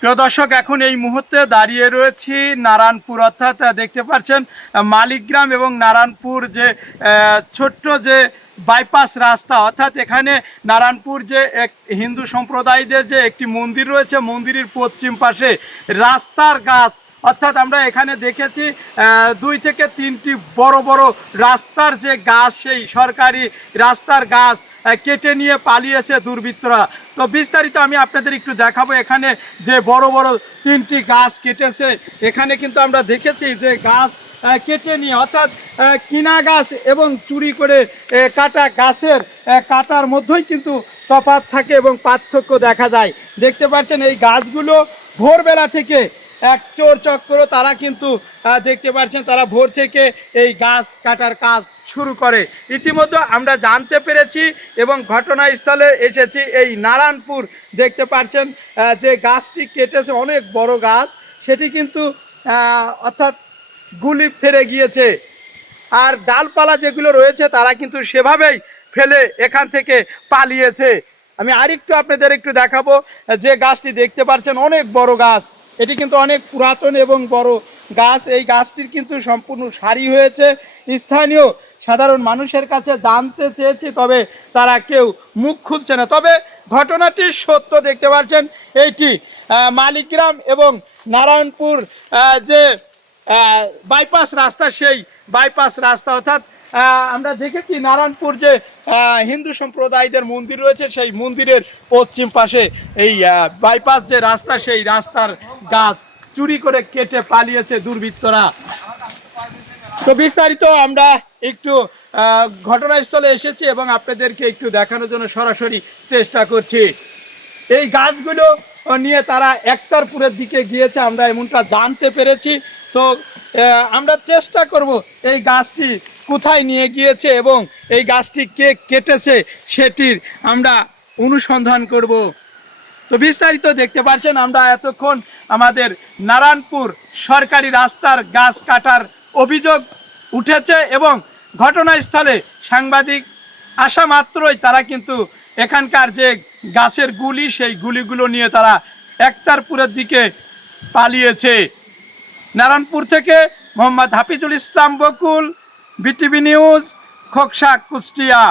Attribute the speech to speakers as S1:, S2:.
S1: প্রিয় দর্শক, এখন এই মুহূর্তে দাঁড়িয়ে রয়েছি নারায়ণপুর, অর্থাৎ দেখতে পাচ্ছেন মালিকগ্রাম এবং নারায়ণপুর যে ছোট্ট যে বাইপাস রাস্তা, অর্থাৎ এখানে নারায়ণপুর যে এক হিন্দু সম্প্রদায়দের যে একটি মন্দির রয়েছে, মন্দিরের পশ্চিম পাশে রাস্তার গাছ অর্থাৎ আমরা এখানে দেখেছি দুই থেকে তিনটি বড় বড় রাস্তার যে গাছ, সেই সরকারি রাস্তার গাছ কেটে নিয়ে পালিয়েছে দুর্বৃত্তরা। তো বিস্তারিত আমি আপনাদের একটু দেখাবো। এখানে যে বড় বড় তিনটি গাছ কেটেছে, এখানে কিন্তু আমরা দেখেছি যে গাছ কেটে নিয়ে, অর্থাৎ কিনা গাছ এবং চুরি করে কাটা গাছের কাটার মধ্যেই কিন্তু তফাৎ থাকে এবং পার্থক্য দেখা যায়। দেখতে পাচ্ছেন এই গাছগুলো ভোরবেলা থেকে এক চোর চক্র তারা কিন্তু দেখতে পাচ্ছেন তারা ভোর থেকে এই গাছ কাটার কাজ শুরু করে। ইতিমধ্যে আমরা জানতে পেরেছি এবং ঘটনাস্থলে এসেছি এই নারায়ণপুর। দেখতে পাচ্ছেন যে গাছটি কেটেছে, অনেক বড় গাছ, সেটি কিন্তু অর্থাৎ গুলি ফেরে গিয়েছে। আর ডালপালা যেগুলো রয়েছে, তারা কিন্তু সেভাবেই ফেলে এখান থেকে পালিয়েছে। আমি আরেকটু আপনাদের একটু দেখাবো, যে গাছটি দেখতে পাচ্ছেন অনেক বড় গাছ। এটি কিন্তু অনেক পুরাতন এবং বড় গাছ। এই গাছটির কিন্তু সম্পূর্ণ সারি হয়েছে। স্থানীয় সাধারণ মানুষের কাছে জানতে চেয়েছি, তবে তারা কেউ মুখ খুলছে না। তবে ঘটনাটি সত্য দেখতে পাচ্ছেন। এইটি মালিকগ্রাম এবং নারায়ণপুর যে বাইপাস রাস্তা, সেই বাইপাস রাস্তা, অর্থাৎ আমরা দেখেছি নারায়ণপুর যে হিন্দু সম্প্রদায়দের মন্দির রয়েছে, সেই মন্দিরের পশ্চিম পাশে এই বাইপাস যে রাস্তা, সেই রাস্তার গাছ চুরি করে কেটে পালিয়েছে দুর্বৃত্তরা। তো বিস্তারিত আমরা একটু ঘটনাস্থলে এসেছি এবং আপনাদেরকে একটু দেখানোর জন্য সরাসরি চেষ্টা করছি। এই গাছগুলো নিয়ে তারা একতারপুরের দিকে গিয়েছে, আমরা এমনটা জানতে পেরেছি। তো আমরা চেষ্টা করব এই গাছটি কোথায় নিয়ে গিয়েছে এবং এই গাছটি কে কেটেছে সেটির আমরা অনুসন্ধান করব। তো বিস্তারিত দেখতে পাচ্ছেন, আমরা এতক্ষণ আমাদের নারায়ণপুর সরকারি রাস্তার গাছ কাটার অভিযোগ উঠেছে এবং ঘটনাস্থলে সাংবাদিক আসা মাত্রই তারা কিন্তু এখানকার যে গাছের গুলি, সেই গুলিগুলো নিয়ে তারা একতারপুরের দিকে পালিয়েছে। নারায়ণপুর থেকে মোহাম্মদ হাফিজুল ইসলাম বকুল বিটিভি নিউজ খোকসা কুষ্টিয়া।